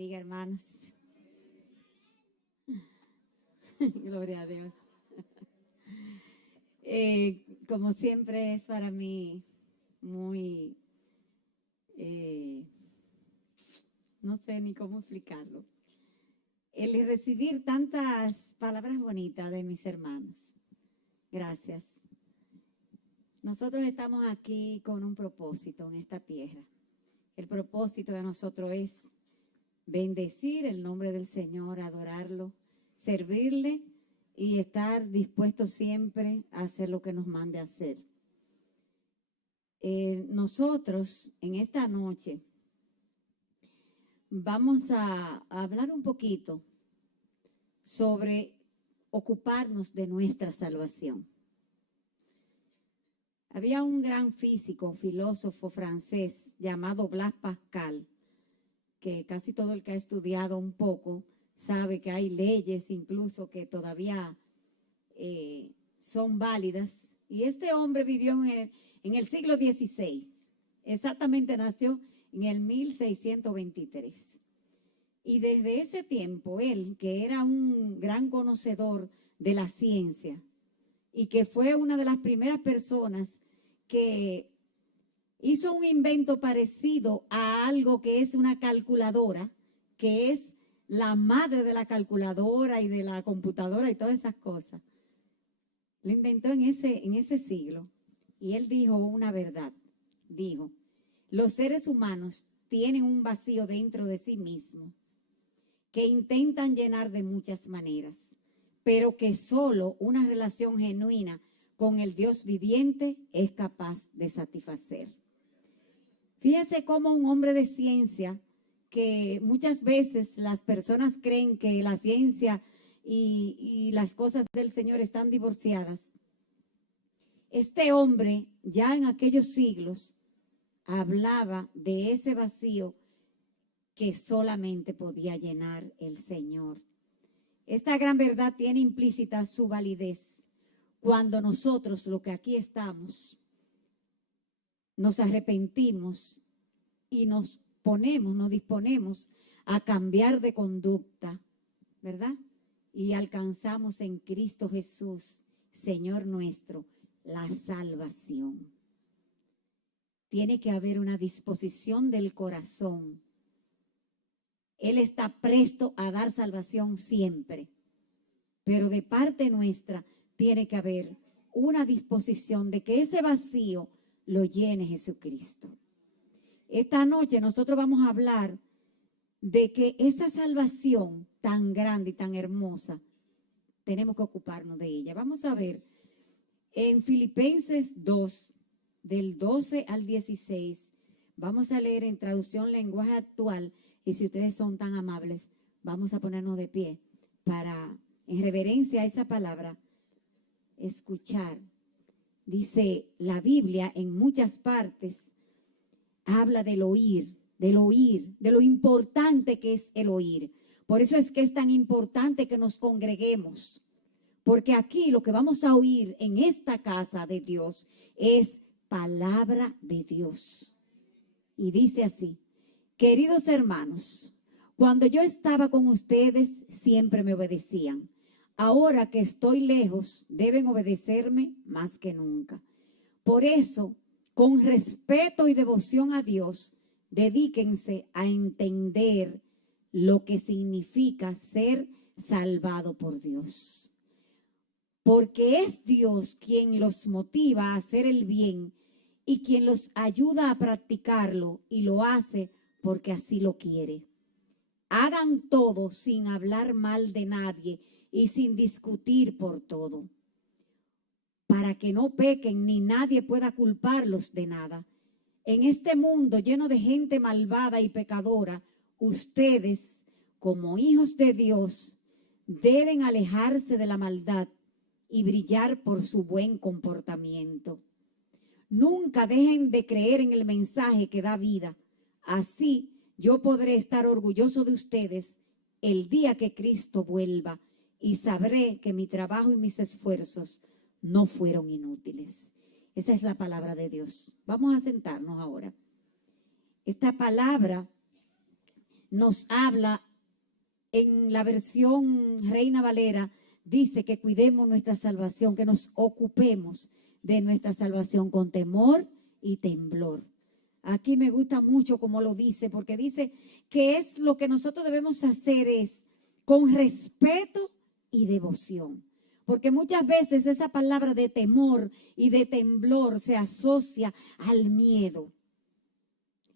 bendiga, hermanos. Gloria a Dios. Como siempre es para mí muy, no sé ni cómo explicarlo, el recibir tantas palabras bonitas de mis hermanos. Gracias. Nosotros estamos aquí con un propósito en esta tierra. El propósito de nosotros es bendecir el nombre del Señor, adorarlo, servirle y estar dispuestos siempre a hacer lo que nos mande a hacer. Nosotros en esta noche vamos a hablar un poquito sobre ocuparnos de nuestra salvación. Había un gran físico, filósofo francés llamado Blaise Pascal, que casi todo el que ha estudiado un poco sabe que hay leyes incluso que todavía son válidas. Y este hombre vivió en el siglo XVI, exactamente nació en el 1623. Y desde ese tiempo él, que era un gran conocedor de la ciencia y que fue una de las primeras personas que hizo un invento parecido a algo que es una calculadora, que es la madre de la calculadora y de la computadora y todas esas cosas. Lo inventó en ese siglo. Y él dijo una verdad. Dijo, los seres humanos tienen un vacío dentro de sí mismos que intentan llenar de muchas maneras, pero que solo una relación genuina con el Dios viviente es capaz de satisfacer. Fíjense cómo un hombre de ciencia, que muchas veces las personas creen que la ciencia y las cosas del Señor están divorciadas. Este hombre, ya en aquellos siglos, hablaba de ese vacío que solamente podía llenar el Señor. Esta gran verdad tiene implícita su validez cuando nosotros, lo que aquí estamos, nos arrepentimos y nos disponemos a cambiar de conducta, ¿verdad? Y alcanzamos en Cristo Jesús, Señor nuestro, la salvación. Tiene que haber una disposición del corazón. Él está presto a dar salvación siempre, pero de parte nuestra tiene que haber una disposición de que ese vacío lo llene Jesucristo. Esta noche nosotros vamos a hablar de que esa salvación tan grande y tan hermosa, tenemos que ocuparnos de ella. Vamos a ver en Filipenses 2, del 12 al 16, vamos a leer en traducción lenguaje actual, y si ustedes son tan amables, vamos a ponernos de pie para, en reverencia a esa palabra, escuchar. Dice la Biblia en muchas partes, habla del oír, de lo importante que es el oír. Por eso es que es tan importante que nos congreguemos, porque aquí lo que vamos a oír en esta casa de Dios es palabra de Dios. Y dice así, queridos hermanos, cuando yo estaba con ustedes siempre me obedecían. Ahora que estoy lejos, deben obedecerme más que nunca. Por eso, con respeto y devoción a Dios, dedíquense a entender lo que significa ser salvado por Dios. Porque es Dios quien los motiva a hacer el bien y quien los ayuda a practicarlo, y lo hace porque así lo quiere. Hagan todo sin hablar mal de nadie y sin discutir por todo, para que no pequen ni nadie pueda culparlos de nada. En este mundo lleno de gente malvada y pecadora, ustedes, como hijos de Dios, deben alejarse de la maldad y brillar por su buen comportamiento. Nunca dejen de creer en el mensaje que da vida. Así yo podré estar orgulloso de ustedes el día que Cristo vuelva, y sabré que mi trabajo y mis esfuerzos no fueron inútiles. Esa es la palabra de Dios. Vamos a sentarnos ahora. Esta palabra nos habla en la versión Reina Valera, dice que cuidemos nuestra salvación, que nos ocupemos de nuestra salvación con temor y temblor. Aquí me gusta mucho como lo dice, porque dice que es lo que nosotros debemos hacer es con respeto y devoción. Porque muchas veces esa palabra de temor y de temblor se asocia al miedo.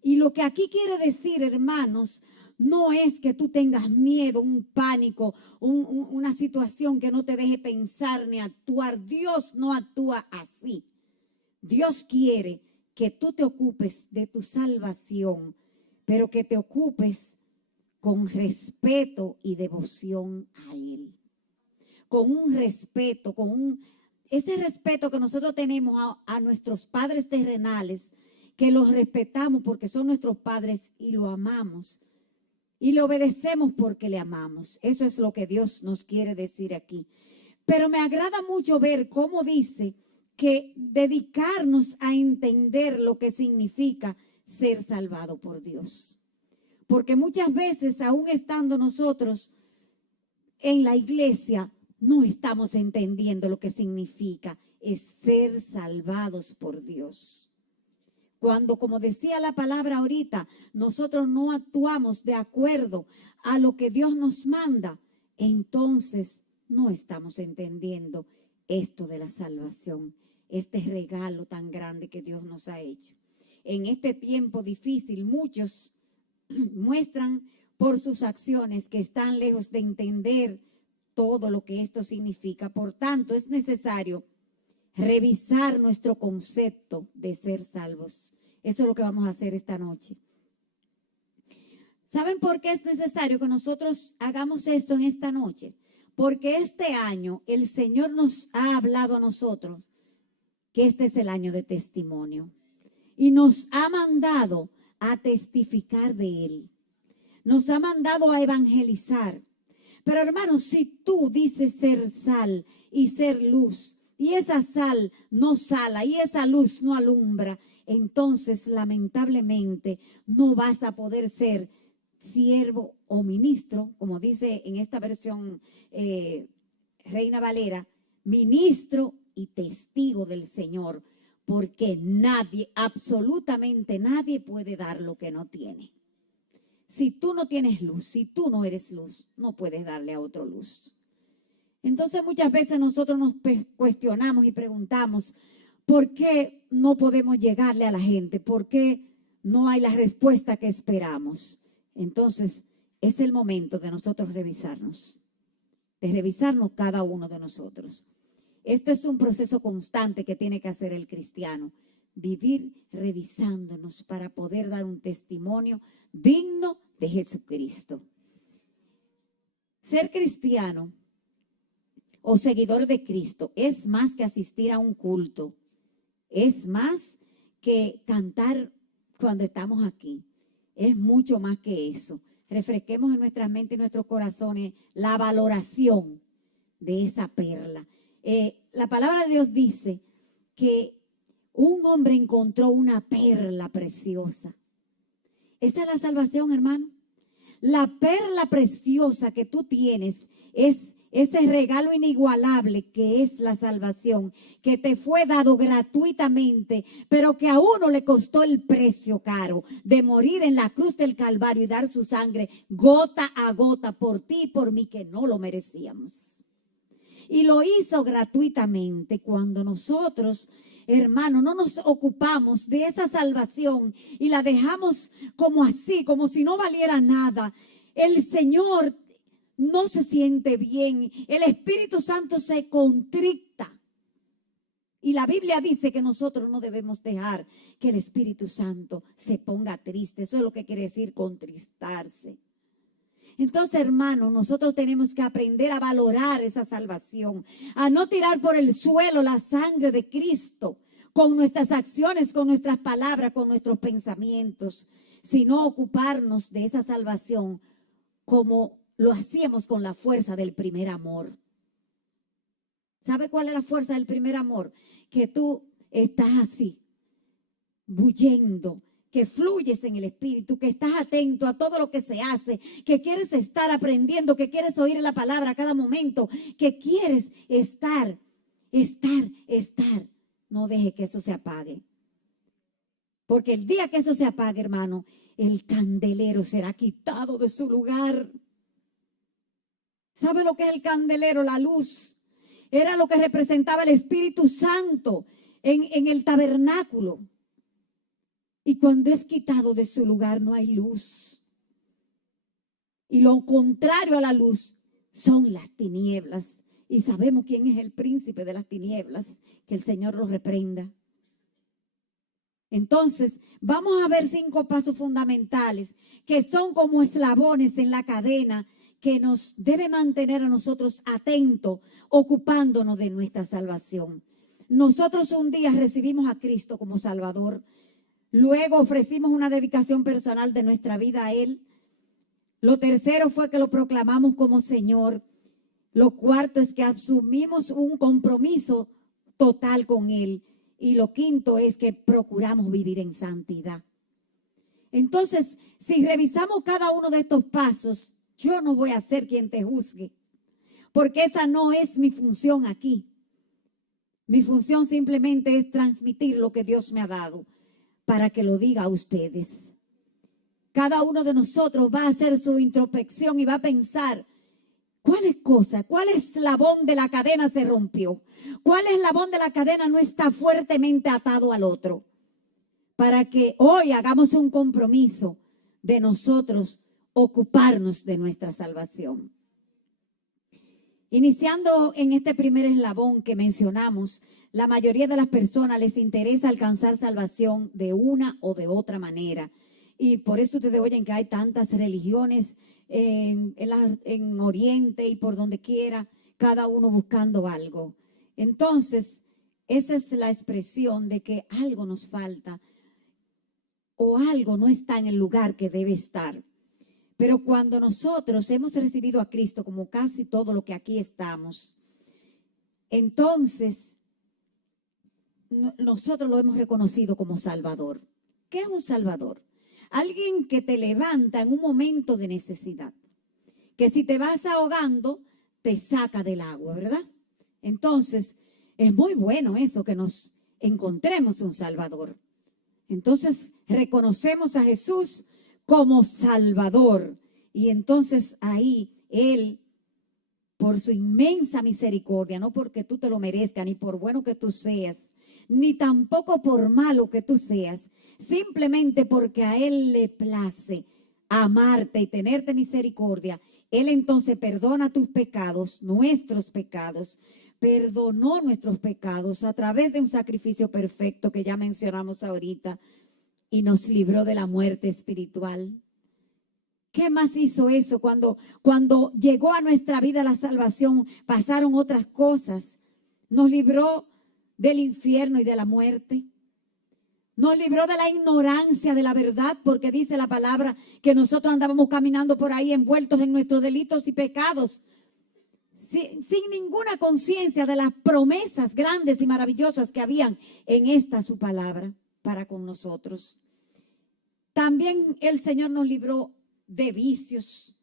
Y lo que aquí quiere decir, hermanos, no es que tú tengas miedo, un pánico, una situación que no te deje pensar ni actuar. Dios no actúa así. Dios quiere que tú te ocupes de tu salvación, pero que te ocupes con respeto y devoción a Él. Con un respeto, ese respeto que nosotros tenemos a nuestros padres terrenales, que los respetamos porque son nuestros padres y lo amamos. Y le obedecemos porque le amamos. Eso es lo que Dios nos quiere decir aquí. Pero me agrada mucho ver cómo dice que dedicarnos a entender lo que significa ser salvado por Dios. Porque muchas veces, aún estando nosotros en la iglesia, no estamos entendiendo lo que significa es ser salvados por Dios. Cuando, como decía la palabra ahorita, nosotros no actuamos de acuerdo a lo que Dios nos manda, entonces no estamos entendiendo esto de la salvación, este regalo tan grande que Dios nos ha hecho. En este tiempo difícil, muchos muestran por sus acciones que están lejos de entender todo lo que esto significa. Por tanto, es necesario revisar nuestro concepto de ser salvos. Eso es lo que vamos a hacer esta noche. ¿Saben por qué es necesario que nosotros hagamos esto en esta noche? Porque este año el Señor nos ha hablado a nosotros que este es el año de testimonio. Y nos ha mandado a testificar de Él. Nos ha mandado a evangelizar. Pero hermanos, si tú dices ser sal y ser luz, y esa sal no sala y esa luz no alumbra, entonces lamentablemente no vas a poder ser siervo o ministro, como dice en esta versión Reina Valera, ministro y testigo del Señor, porque nadie, absolutamente nadie puede dar lo que no tiene. Si tú no tienes luz, si tú no eres luz, no puedes darle a otro luz. Entonces muchas veces nosotros nos cuestionamos y preguntamos, ¿por qué no podemos llegarle a la gente? ¿Por qué no hay la respuesta que esperamos? Entonces es el momento de nosotros revisarnos, de revisarnos cada uno de nosotros. Este es un proceso constante que tiene que hacer el cristiano, vivir revisándonos para poder dar un testimonio digno de Jesucristo. Ser cristiano o seguidor de Cristo es más que asistir a un culto, es más que cantar cuando estamos aquí, es mucho más que eso. Refresquemos en nuestras mentes y nuestros corazones la valoración de esa perla. La palabra de Dios dice que un hombre encontró una perla preciosa. Esa es la salvación, hermano. La perla preciosa que tú tienes es ese regalo inigualable que es la salvación, que te fue dado gratuitamente, pero que a uno le costó el precio caro de morir en la cruz del Calvario y dar su sangre gota a gota por ti y por mí, que no lo merecíamos. Y lo hizo gratuitamente. Cuando nosotros, hermano, no nos ocupamos de esa salvación y la dejamos como así, como si no valiera nada, el Señor no se siente bien, el Espíritu Santo se contricta. Y la Biblia dice que nosotros no debemos dejar que el Espíritu Santo se ponga triste. Eso es lo que quiere decir contristarse. Entonces, hermano, nosotros tenemos que aprender a valorar esa salvación, a no tirar por el suelo la sangre de Cristo con nuestras acciones, con nuestras palabras, con nuestros pensamientos, sino ocuparnos de esa salvación como lo hacíamos con la fuerza del primer amor. ¿Sabe cuál es la fuerza del primer amor? Que tú estás así, bullendo, que fluyes en el Espíritu, que estás atento a todo lo que se hace, que quieres estar aprendiendo, que quieres oír la palabra a cada momento, que quieres estar. No deje que eso se apague. Porque el día que eso se apague, hermano, el candelero será quitado de su lugar. ¿Sabe lo que es el candelero? La luz. Era lo que representaba el Espíritu Santo en el tabernáculo. Y cuando es quitado de su lugar no hay luz. Y lo contrario a la luz son las tinieblas. Y sabemos quién es el príncipe de las tinieblas. Que el Señor los reprenda. Entonces, vamos a ver 5 pasos fundamentales que son como eslabones en la cadena que nos debe mantener a nosotros atentos, ocupándonos de nuestra salvación. Nosotros un día recibimos a Cristo como Salvador. Luego ofrecimos una dedicación personal de nuestra vida a Él. Lo tercero fue que lo proclamamos como Señor. Lo cuarto es que asumimos un compromiso total con Él. Y lo quinto es que procuramos vivir en santidad. Entonces, si revisamos cada uno de estos pasos, yo no voy a ser quien te juzgue, porque esa no es mi función aquí. Mi función simplemente es transmitir lo que Dios me ha dado para que lo diga a ustedes. Cada uno de nosotros va a hacer su introspección y va a pensar, ¿cuál eslabón de la cadena se rompió? ¿Cuál eslabón de la cadena no está fuertemente atado al otro? Para que hoy hagamos un compromiso de nosotros ocuparnos de nuestra salvación. Iniciando en este primer eslabón que mencionamos, la mayoría de las personas les interesa alcanzar salvación de una o de otra manera. Y por eso ustedes oyen que hay tantas religiones en Oriente y por donde quiera, cada uno buscando algo. Entonces, esa es la expresión de que algo nos falta o algo no está en el lugar que debe estar. Pero cuando nosotros hemos recibido a Cristo, como casi todo lo que aquí estamos, entonces nosotros lo hemos reconocido como Salvador. ¿Qué es un Salvador? Alguien que te levanta en un momento de necesidad. Que si te vas ahogando, te saca del agua, ¿verdad? Entonces, es muy bueno eso, que nos encontremos un Salvador. Entonces, reconocemos a Jesús como Salvador. Y entonces ahí Él, por su inmensa misericordia, no porque tú te lo merezcas, ni por bueno que tú seas, ni tampoco por malo que tú seas, simplemente porque a Él le place amarte y tenerte misericordia, Él entonces perdona tus pecados, nuestros pecados, perdonó nuestros pecados a través de un sacrificio perfecto que ya mencionamos ahorita y nos libró de la muerte espiritual. ¿Qué más hizo eso? Cuando llegó a nuestra vida la salvación, pasaron otras cosas. Nos libró del infierno y de la muerte. Nos libró de la ignorancia de la verdad, porque dice la palabra que nosotros andábamos caminando por ahí envueltos en nuestros delitos y pecados, sin ninguna conciencia de las promesas grandes y maravillosas que habían en esta su palabra para con nosotros. También el Señor nos libró de vicios,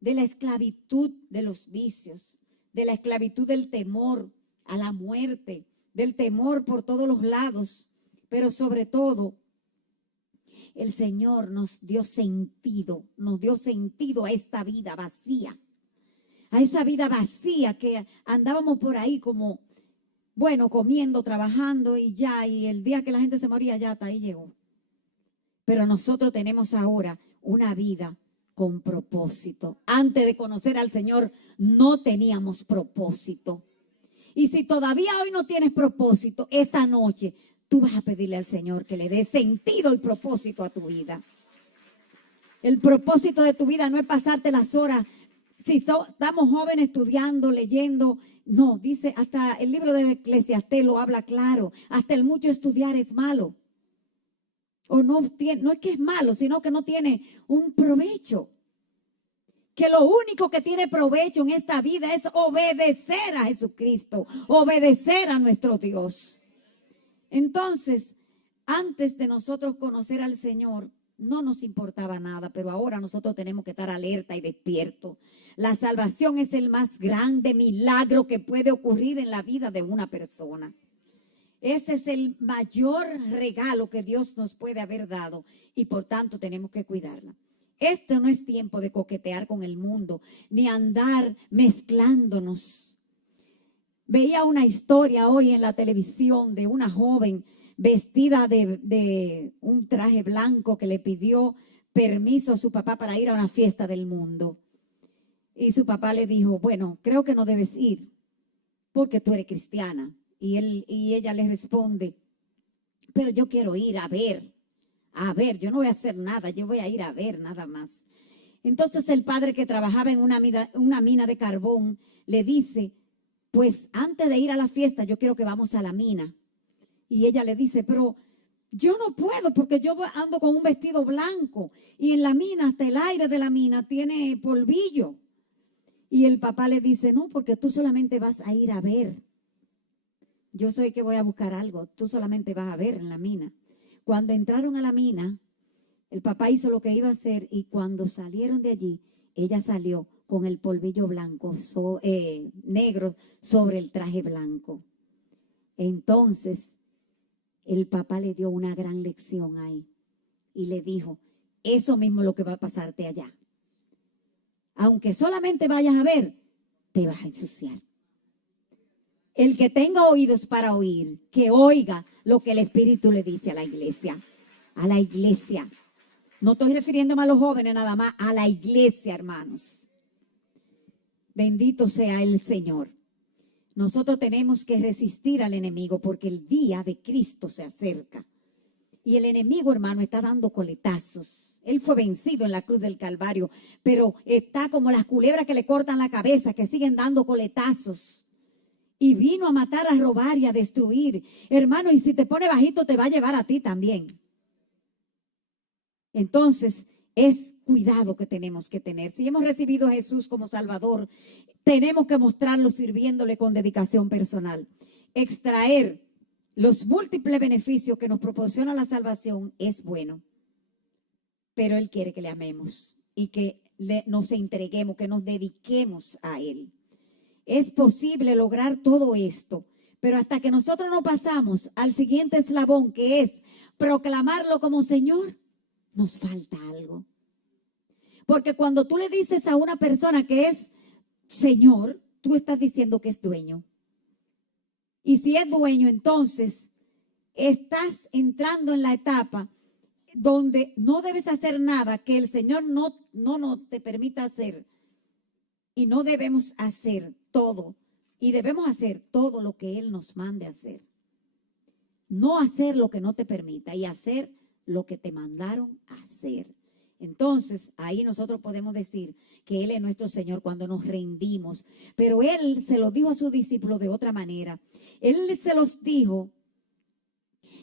de la esclavitud de los vicios, de la esclavitud del temor a la muerte, del temor por todos los lados, pero sobre todo el Señor nos dio sentido a esta vida vacía, a esa vida vacía que andábamos por ahí como, bueno, comiendo, trabajando y ya, y el día que la gente se moría ya hasta ahí llegó. Pero nosotros tenemos ahora una vida con propósito. Antes de conocer al Señor no teníamos propósito. Y si todavía hoy no tienes propósito, esta noche tú vas a pedirle al Señor que le dé sentido y propósito a tu vida. El propósito de tu vida no es pasarte las horas, si estamos jóvenes estudiando, leyendo. No, dice, hasta el libro de Eclesiastés lo habla claro. Hasta el mucho estudiar es malo. O no es que es malo, sino que no tiene un provecho. Que lo único que tiene provecho en esta vida es obedecer a Jesucristo, obedecer a nuestro Dios. Entonces, Antes de nosotros conocer al Señor, no nos importaba nada, pero ahora nosotros tenemos que estar alerta y despiertos. La salvación es el más grande milagro que puede ocurrir en la vida de una persona. Ese es el mayor regalo que Dios nos puede haber dado y por tanto tenemos que cuidarla. Esto no es tiempo de coquetear con el mundo, ni andar mezclándonos. Veía una historia hoy en la televisión de una joven vestida de un traje blanco que le pidió permiso a su papá para ir a una fiesta del mundo. Y su papá le dijo, bueno, creo que no debes ir porque tú eres cristiana. Y ella le responde, pero yo quiero ir a ver, yo no voy a hacer nada, yo voy a ir a ver nada más. Entonces el padre, que trabajaba en una mina de carbón, le dice, pues antes de ir a la fiesta yo quiero que vamos a la mina. Y ella le dice, pero yo no puedo porque yo ando con un vestido blanco y en la mina, hasta el aire de la mina tiene polvillo. Y el papá le dice, no, porque tú solamente vas a ir a ver. Yo soy que voy a buscar algo, tú solamente vas a ver en la mina. Cuando entraron a la mina, el papá hizo lo que iba a hacer y cuando salieron de allí, ella salió con el polvillo blanco, negro sobre el traje blanco. Entonces, el papá le dio una gran lección ahí y le dijo, eso mismo es lo que va a pasarte allá. Aunque solamente vayas a ver, te vas a ensuciar. El que tenga oídos para oír, que oiga lo que el Espíritu le dice a la iglesia. A la iglesia. No estoy refiriéndome a los jóvenes nada más, a la iglesia, hermanos. Bendito sea el Señor. Nosotros tenemos que resistir al enemigo porque el día de Cristo se acerca. Y el enemigo, hermano, está dando coletazos. Él fue vencido en la cruz del Calvario, pero está como las culebras que le cortan la cabeza, que siguen dando coletazos. Y vino a matar, a robar y a destruir. Hermano, y si te pone bajito, te va a llevar a ti también. Entonces, es cuidado que tenemos que tener. Si hemos recibido a Jesús como Salvador, tenemos que mostrarlo sirviéndole con dedicación personal. Extraer los múltiples beneficios que nos proporciona la salvación es bueno. Pero Él quiere que le amemos y que nos entreguemos, que nos dediquemos a Él. Es posible lograr todo esto, pero hasta que nosotros no pasamos al siguiente eslabón, que es proclamarlo como Señor, nos falta algo. Porque cuando tú le dices a una persona que es Señor, tú estás diciendo que es dueño. Y si es dueño, entonces estás entrando en la etapa donde no debes hacer nada que el Señor no te permita hacer. Y no debemos hacer todo. Y debemos hacer todo lo que Él nos mande hacer. No hacer lo que no te permita y hacer lo que te mandaron a hacer. Entonces, ahí nosotros podemos decir que Él es nuestro Señor cuando nos rendimos. Pero Él se lo dijo a sus discípulos de otra manera. Él se los dijo,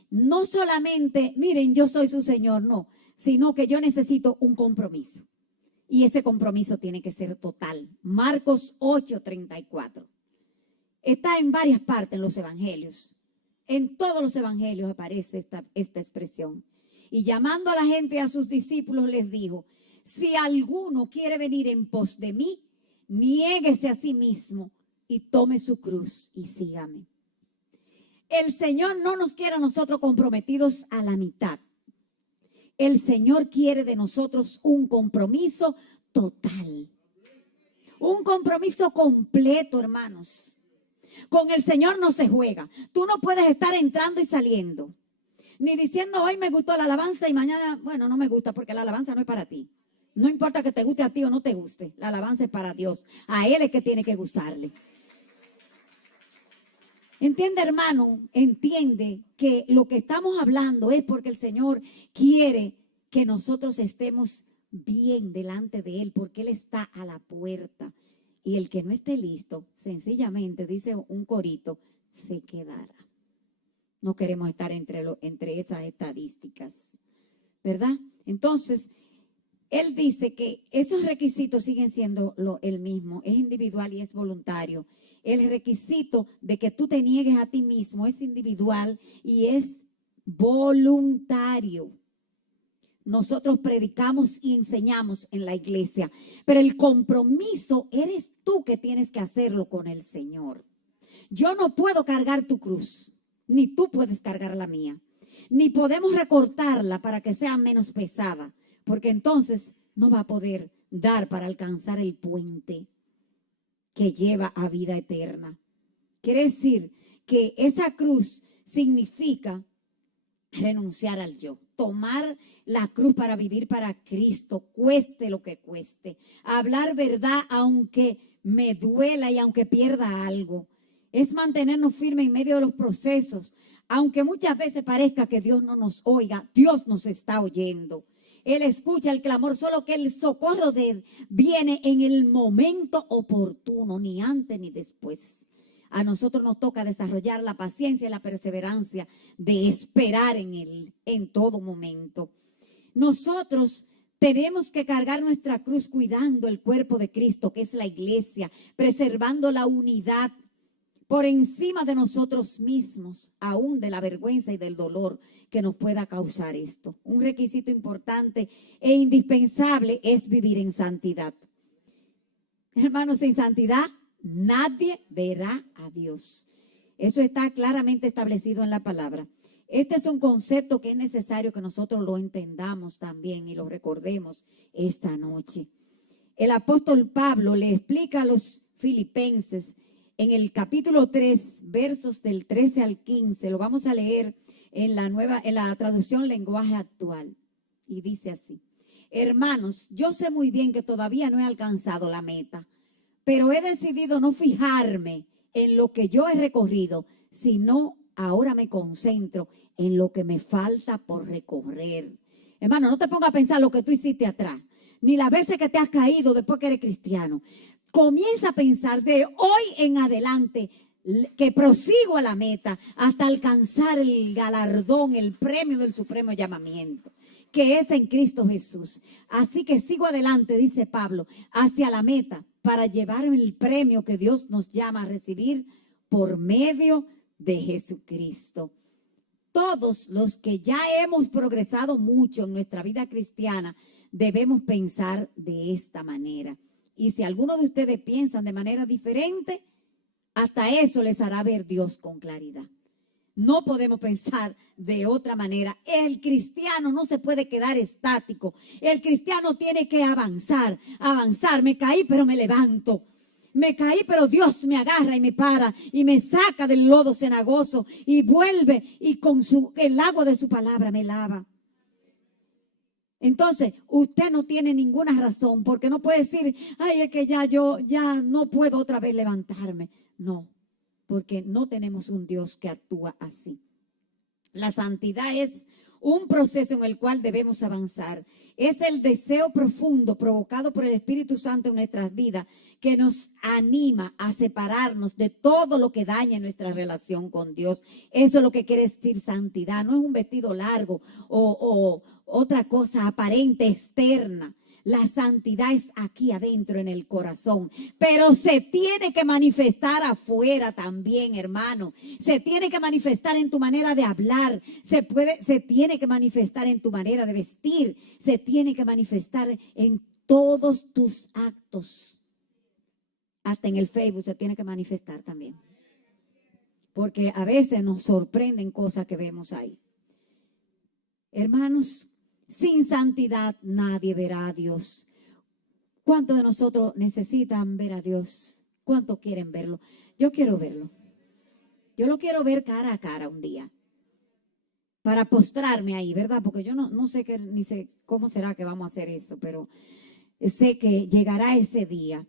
no solamente, miren, yo soy su Señor, no, sino que yo necesito un compromiso. Y ese compromiso tiene que ser total. Marcos 8:34. Está en varias partes en los evangelios. En todos los evangelios aparece esta expresión. Y llamando a la gente, a sus discípulos, les dijo, si alguno quiere venir en pos de mí, niéguese a sí mismo y tome su cruz y sígame. El Señor no nos quiere a nosotros comprometidos a la mitad. El Señor quiere de nosotros un compromiso total. Un compromiso completo, hermanos. Con el Señor no se juega. Tú no puedes estar entrando y saliendo. Ni diciendo, hoy me gustó la alabanza y mañana, bueno, no me gusta porque la alabanza no es para ti. No importa que te guste a ti o no te guste. La alabanza es para Dios. A Él es que tiene que gustarle. Entiende, hermano, entiende que lo que estamos hablando es porque el Señor quiere que nosotros estemos bien delante de Él, porque Él está a la puerta. Y el que no esté listo, sencillamente, dice un corito, se quedará. No queremos estar entre esas estadísticas, ¿verdad? Entonces, Él dice que esos requisitos siguen siendo el mismo, es individual y es voluntario. El requisito de que tú te niegues a ti mismo es individual y es voluntario. Nosotros predicamos y enseñamos en la iglesia, pero el compromiso eres tú que tienes que hacerlo con el Señor. Yo no puedo cargar tu cruz, ni tú puedes cargar la mía, ni podemos recortarla para que sea menos pesada, porque entonces no va a poder dar para alcanzar el puente que lleva a vida eterna. Quiere decir que esa cruz significa renunciar al yo, tomar la cruz para vivir para Cristo, cueste lo que cueste, hablar verdad aunque me duela y aunque pierda algo. Es mantenernos firmes en medio de los procesos, aunque muchas veces parezca que Dios no nos oiga, Dios nos está oyendo. Él escucha el clamor, solo que el socorro de Él viene en el momento oportuno, ni antes ni después. A nosotros nos toca desarrollar la paciencia y la perseverancia de esperar en Él en todo momento. Nosotros tenemos que cargar nuestra cruz cuidando el cuerpo de Cristo, que es la iglesia, preservando la unidad por encima de nosotros mismos, aún de la vergüenza y del dolor que nos pueda causar esto. Un requisito importante e indispensable es vivir en santidad. Hermanos, sin santidad nadie verá a Dios. Eso está claramente establecido en la palabra. Este es un concepto que es necesario que nosotros lo entendamos también y lo recordemos esta noche. El apóstol Pablo le explica a los filipenses en el capítulo 3, versos del 13 al 15, lo vamos a leer en la traducción lenguaje actual. Y dice así: hermanos, yo sé muy bien que todavía no he alcanzado la meta, pero he decidido no fijarme en lo que yo he recorrido, sino ahora me concentro en lo que me falta por recorrer. Hermano, no te pongas a pensar lo que tú hiciste atrás, ni las veces que te has caído después que eres cristiano. Comienza a pensar de hoy en adelante que prosigo a la meta hasta alcanzar el galardón, el premio del supremo llamamiento, que es en Cristo Jesús. Así que sigo adelante, dice Pablo, hacia la meta para llevar el premio que Dios nos llama a recibir por medio de Jesucristo. Todos los que ya hemos progresado mucho en nuestra vida cristiana debemos pensar de esta manera. Y si algunos de ustedes piensan de manera diferente, hasta eso les hará ver Dios con claridad. No podemos pensar de otra manera. El cristiano no se puede quedar estático. El cristiano tiene que avanzar, avanzar. Me caí, pero me levanto. Me caí, pero Dios me agarra y me para y me saca del lodo cenagoso y vuelve y con el agua de su palabra me lava. Entonces, usted no tiene ninguna razón, porque no puede decir, ay, es que yo no puedo otra vez levantarme. No, porque no tenemos un Dios que actúa así. La santidad es un proceso en el cual debemos avanzar. Es el deseo profundo provocado por el Espíritu Santo en nuestras vidas que nos anima a separarnos de todo lo que daña nuestra relación con Dios. Eso es lo que quiere decir santidad. No es un vestido largo o otra cosa aparente, externa. La santidad es aquí adentro en el corazón, pero se tiene que manifestar afuera también, hermano. Se tiene que manifestar en tu manera de hablar, se tiene que manifestar en tu manera de vestir, se tiene que manifestar en todos tus actos. Hasta en el Facebook se tiene que manifestar también. Porque a veces nos sorprenden cosas que vemos ahí. Hermanos, sin santidad nadie verá a Dios. ¿Cuántos de nosotros necesitan ver a Dios? ¿Cuántos quieren verlo? Yo quiero verlo. Yo lo quiero ver cara a cara un día. Para postrarme ahí, ¿verdad? Porque yo no sé ni sé cómo será que vamos a hacer eso, pero sé que llegará ese día.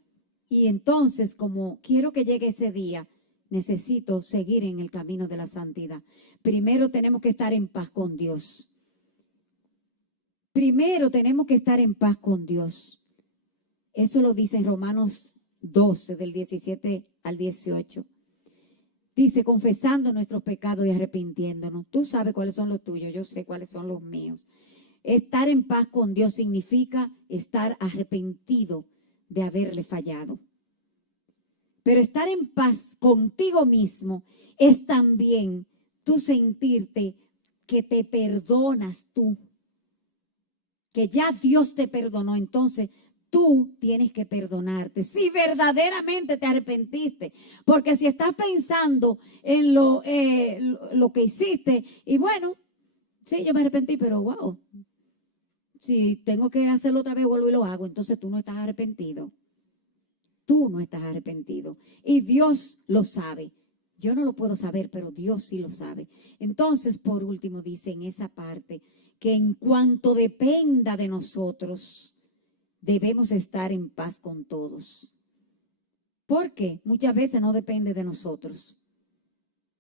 Y entonces, como quiero que llegue ese día, necesito seguir en el camino de la santidad. Primero tenemos que estar en paz con Dios. Primero tenemos que estar en paz con Dios. Eso lo dice en Romanos 12, del 17 al 18. Dice, confesando nuestros pecados y arrepintiéndonos. Tú sabes cuáles son los tuyos, yo sé cuáles son los míos. Estar en paz con Dios significa estar arrepentido de haberle fallado. Pero estar en paz contigo mismo es también tú sentirte que te perdonas tú, que ya Dios te perdonó, entonces tú tienes que perdonarte. Si verdaderamente te arrepentiste, porque si estás pensando en lo que hiciste, y bueno, sí, yo me arrepentí, pero wow, si tengo que hacerlo otra vez, vuelvo y lo hago, entonces tú no estás arrepentido. Tú no estás arrepentido. Y Dios lo sabe. Yo no lo puedo saber, pero Dios sí lo sabe. Entonces, por último, dice en esa parte que en cuanto dependa de nosotros, debemos estar en paz con todos. ¿Por qué? Muchas veces no depende de nosotros.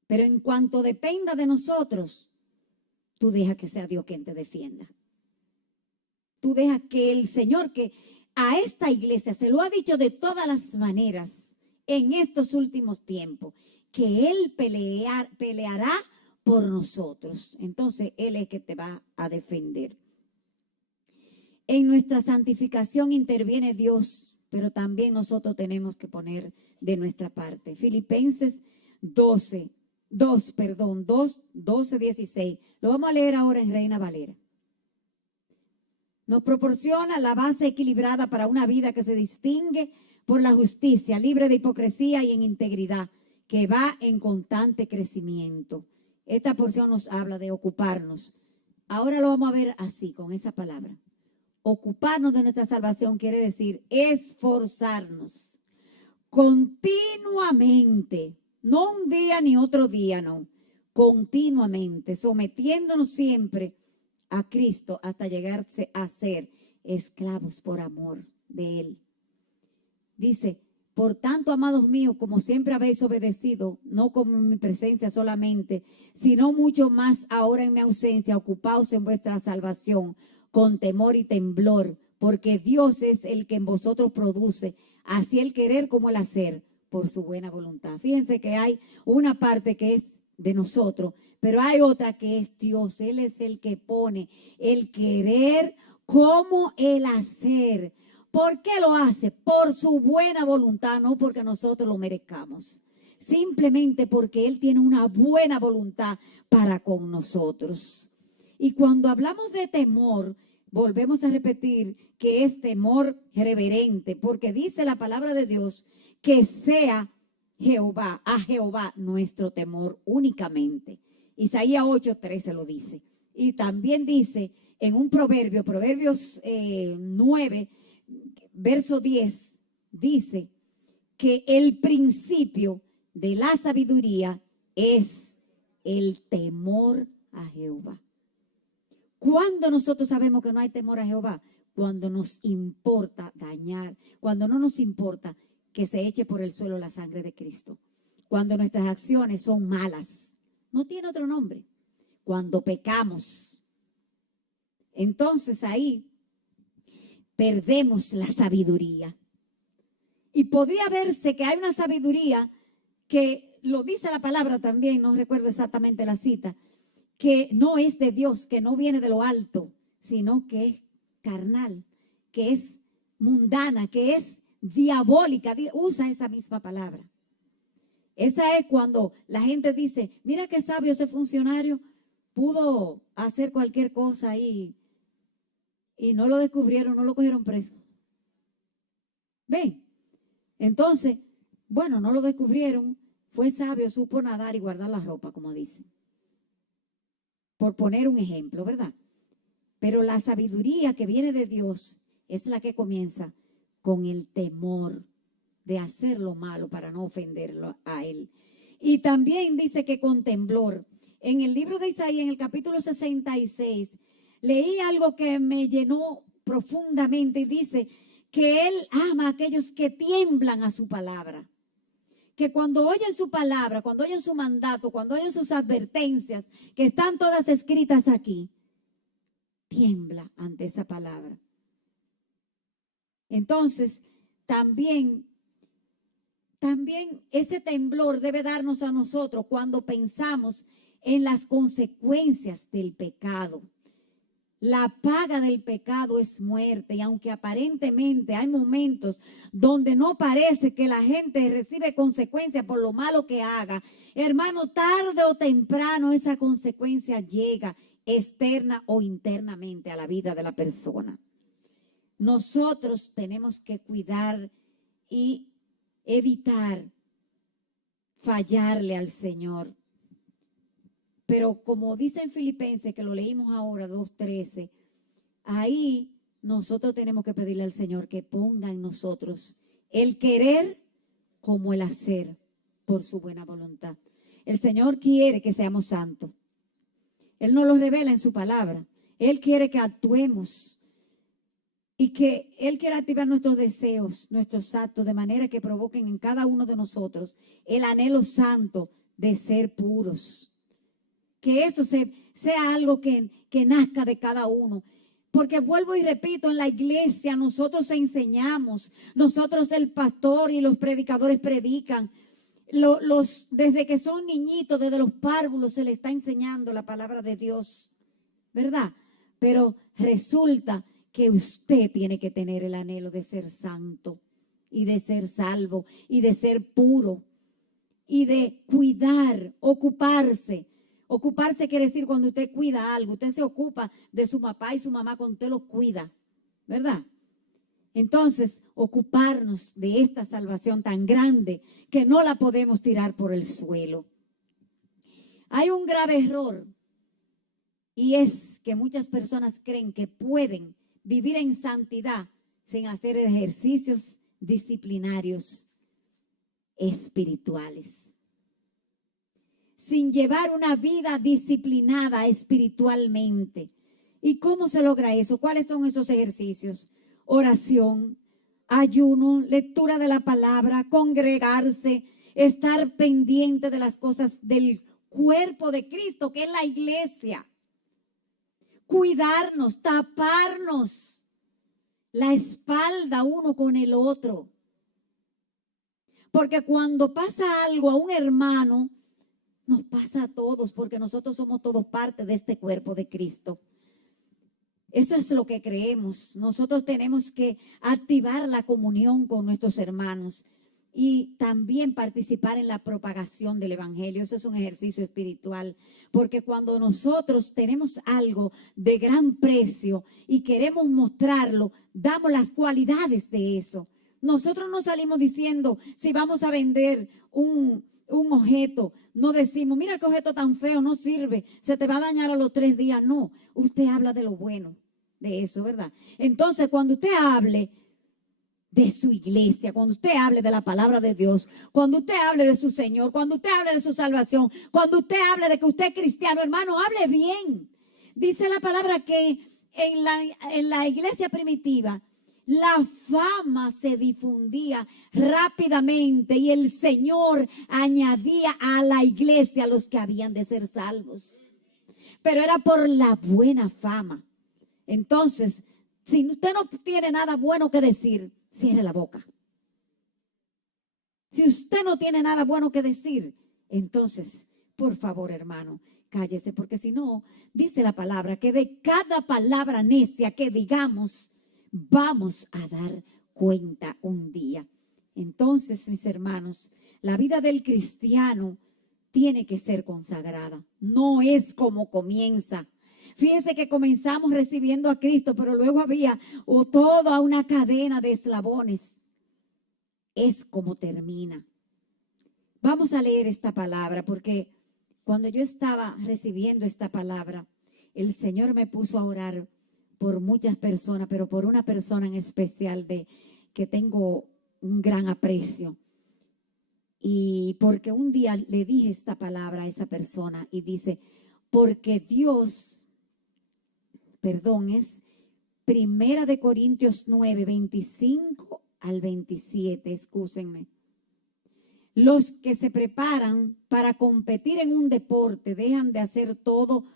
Pero en cuanto dependa de nosotros, tú deja que sea Dios quien te defienda. Tú deja que el Señor, que a esta iglesia se lo ha dicho de todas las maneras en estos últimos tiempos, que Él peleará por nosotros. Entonces, Él es que te va a defender. En nuestra santificación interviene Dios, pero también nosotros tenemos que poner de nuestra parte. Filipenses 12, 16. Lo vamos a leer ahora en Reina Valera. Nos proporciona la base equilibrada para una vida que se distingue por la justicia, libre de hipocresía y en integridad, que va en constante crecimiento. Esta porción nos habla de ocuparnos. Ahora lo vamos a ver así, con esa palabra. Ocuparnos de nuestra salvación quiere decir esforzarnos continuamente, no un día ni otro día, no, continuamente, sometiéndonos siempre a Cristo hasta llegarse a ser esclavos por amor de Él. Dice, por tanto, amados míos, como siempre habéis obedecido, no como en mi presencia solamente, sino mucho más ahora en mi ausencia, ocupaos en vuestra salvación con temor y temblor, porque Dios es el que en vosotros produce así el querer como el hacer por su buena voluntad. Fíjense que hay una parte que es de nosotros, pero hay otra que es Dios. Él es el que pone el querer como el hacer. ¿Por qué lo hace? Por su buena voluntad, no porque nosotros lo merezcamos. Simplemente porque Él tiene una buena voluntad para con nosotros. Y cuando hablamos de temor, volvemos a repetir que es temor reverente, porque dice la palabra de Dios que sea Jehová, a Jehová nuestro temor únicamente. Isaías 8:13 lo dice. Y también dice en un proverbio, Proverbios 9, verso 10, dice que el principio de la sabiduría es el temor a Jehová. ¿Cuándo nosotros sabemos que no hay temor a Jehová? Cuando nos importa dañar, cuando no nos importa que se eche por el suelo la sangre de Cristo. Cuando nuestras acciones son malas. No tiene otro nombre. Cuando pecamos. Entonces ahí perdemos la sabiduría. Y podría verse que hay una sabiduría que lo dice la palabra también, no recuerdo exactamente la cita, que no es de Dios, que no viene de lo alto, sino que es carnal, que es mundana, que es diabólica. Usa esa misma palabra. Esa es cuando la gente dice, mira qué sabio ese funcionario, pudo hacer cualquier cosa y no lo descubrieron, no lo cogieron preso. ¿Ven? Entonces, bueno, no lo descubrieron, fue sabio, supo nadar y guardar la ropa, como dicen. Por poner un ejemplo, ¿verdad? Pero la sabiduría que viene de Dios es la que comienza con el temor de hacer lo malo para no ofenderlo a Él. Y también dice que con temblor. En el libro de Isaías, en el capítulo 66, leí algo que me llenó profundamente y dice que Él ama a aquellos que tiemblan a su palabra. Que cuando oyen su palabra, cuando oyen su mandato, cuando oyen sus advertencias, que están todas escritas aquí, tiembla ante esa palabra. Entonces, también ese temblor debe darnos a nosotros cuando pensamos en las consecuencias del pecado. La paga del pecado es muerte, y aunque aparentemente hay momentos donde no parece que la gente recibe consecuencias por lo malo que haga, Hermano, tarde o temprano esa consecuencia llega externa o internamente a la vida de la persona. Nosotros tenemos que cuidar y evitar fallarle al Señor. Pero como dice en Filipenses, que lo leímos ahora, 2:13, ahí nosotros tenemos que pedirle al Señor que ponga en nosotros el querer como el hacer por su buena voluntad. El Señor quiere que seamos santos. Él nos lo revela en su palabra. Él quiere que actuemos y que Él quiere activar nuestros deseos, nuestros actos, de manera que provoquen en cada uno de nosotros el anhelo santo de ser puros. Que eso sea algo que nazca de cada uno. Porque vuelvo y repito, en la iglesia nosotros enseñamos, nosotros el pastor y los predicadores predican. Desde que son niñitos, desde los párvulos se les está enseñando la palabra de Dios, ¿verdad? Pero resulta que usted tiene que tener el anhelo de ser santo y de ser salvo y de ser puro y de cuidar, ocuparse. Ocuparse quiere decir cuando usted cuida algo, usted se ocupa de su papá y su mamá cuando usted los cuida, ¿verdad? Entonces, ocuparnos de esta salvación tan grande que no la podemos tirar por el suelo. Hay un grave error y es que muchas personas creen que pueden vivir en santidad sin hacer ejercicios disciplinarios espirituales, sin llevar una vida disciplinada espiritualmente. ¿Y cómo se logra eso? ¿Cuáles son esos ejercicios? Oración, ayuno, lectura de la palabra, congregarse, estar pendiente de las cosas del cuerpo de Cristo, que es la iglesia. Cuidarnos, taparnos la espalda uno con el otro. Porque cuando pasa algo a un hermano, nos pasa a todos, porque nosotros somos todos parte de este cuerpo de Cristo. Eso es lo que creemos. Nosotros tenemos que activar la comunión con nuestros hermanos y también participar en la propagación del evangelio. Eso es un ejercicio espiritual, porque cuando nosotros tenemos algo de gran precio y queremos mostrarlo, damos las cualidades de eso. Nosotros no salimos diciendo, si vamos a vender un objeto, no decimos, mira qué objeto tan feo, no sirve, se te va a dañar a los 3 días. No, usted habla de lo bueno de eso, ¿verdad? Entonces, cuando usted hable de su iglesia, cuando usted hable de la palabra de Dios, cuando usted hable de su Señor, cuando usted hable de su salvación, cuando usted hable de que usted es cristiano, hermano, hable bien. Dice la palabra que en la iglesia primitiva, la fama se difundía rápidamente y el Señor añadía a la iglesia a los que habían de ser salvos. Pero era por la buena fama. Entonces, si usted no tiene nada bueno que decir, cierre la boca. Si usted no tiene nada bueno que decir, entonces, por favor, hermano, cállese, porque si no, dice la palabra que de cada palabra necia que digamos, vamos a dar cuenta un día. Entonces, mis hermanos, la vida del cristiano tiene que ser consagrada. No es como comienza. Fíjense que comenzamos recibiendo a Cristo, pero luego había toda una cadena de eslabones. Es como termina. Vamos a leer esta palabra, porque cuando yo estaba recibiendo esta palabra, el Señor me puso a orar por muchas personas, pero por una persona en especial que tengo un gran aprecio. Y porque un día le dije esta palabra a esa persona y dice, porque Dios, es 1 Corintios 9, 25 al 27, excúsenme. Los que se preparan para competir en un deporte dejan de hacer todo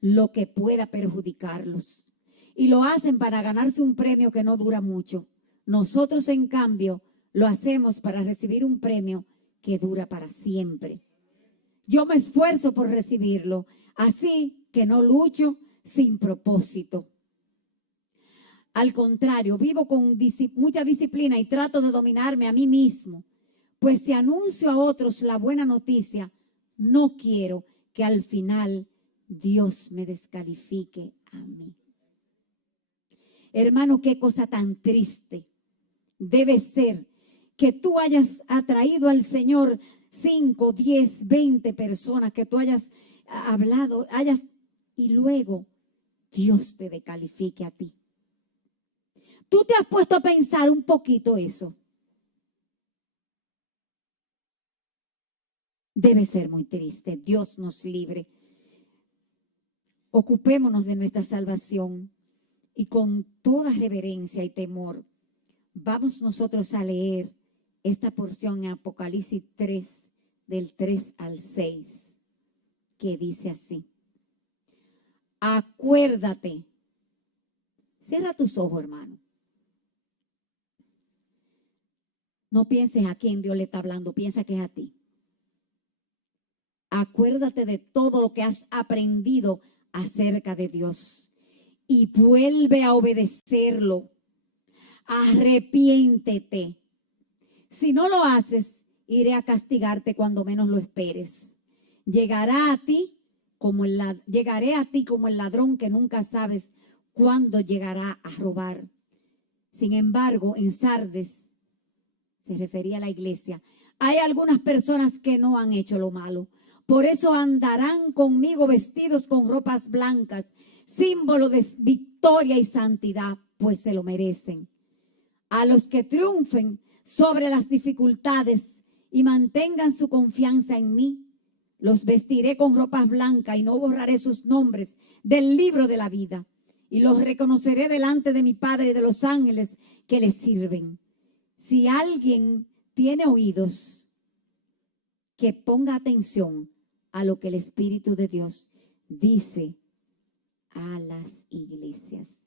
lo que pueda perjudicarlos y lo hacen para ganarse un premio que no dura mucho. Nosotros, en cambio, lo hacemos para recibir un premio que dura para siempre. Yo me esfuerzo por recibirlo, así que no lucho sin propósito. Al contrario, vivo con mucha disciplina y trato de dominarme a mí mismo, pues si anuncio a otros la buena noticia, no quiero que al final Dios me descalifique a mí. Hermano, qué cosa tan triste debe ser que tú hayas atraído al Señor 5, 10, 20 personas, que tú hayas hablado, y luego Dios te descalifique a ti. ¿Tú te has puesto a pensar un poquito eso? Debe ser muy triste. Dios nos libre. Ocupémonos de nuestra salvación y con toda reverencia y temor vamos nosotros a leer esta porción en Apocalipsis 3, del 3 al 6, que dice así. Acuérdate. Cierra tus ojos, hermano. No pienses a quién Dios le está hablando, piensa que es a ti. Acuérdate de todo lo que has aprendido acerca de Dios y vuelve a obedecerlo. Arrepiéntete. Si no lo haces, iré a castigarte cuando menos lo esperes. Llegaré a ti como el ladrón que nunca sabes cuándo llegará a robar. Sin embargo, en Sardes, se refería a la iglesia, hay algunas personas que no han hecho lo malo. Por eso andarán conmigo vestidos con ropas blancas, símbolo de victoria y santidad, pues se lo merecen. A los que triunfen sobre las dificultades y mantengan su confianza en mí, los vestiré con ropas blancas y no borraré sus nombres del libro de la vida. Y los reconoceré delante de mi Padre y de los ángeles que les sirven. Si alguien tiene oídos, que ponga atención a lo que el Espíritu de Dios dice a las iglesias.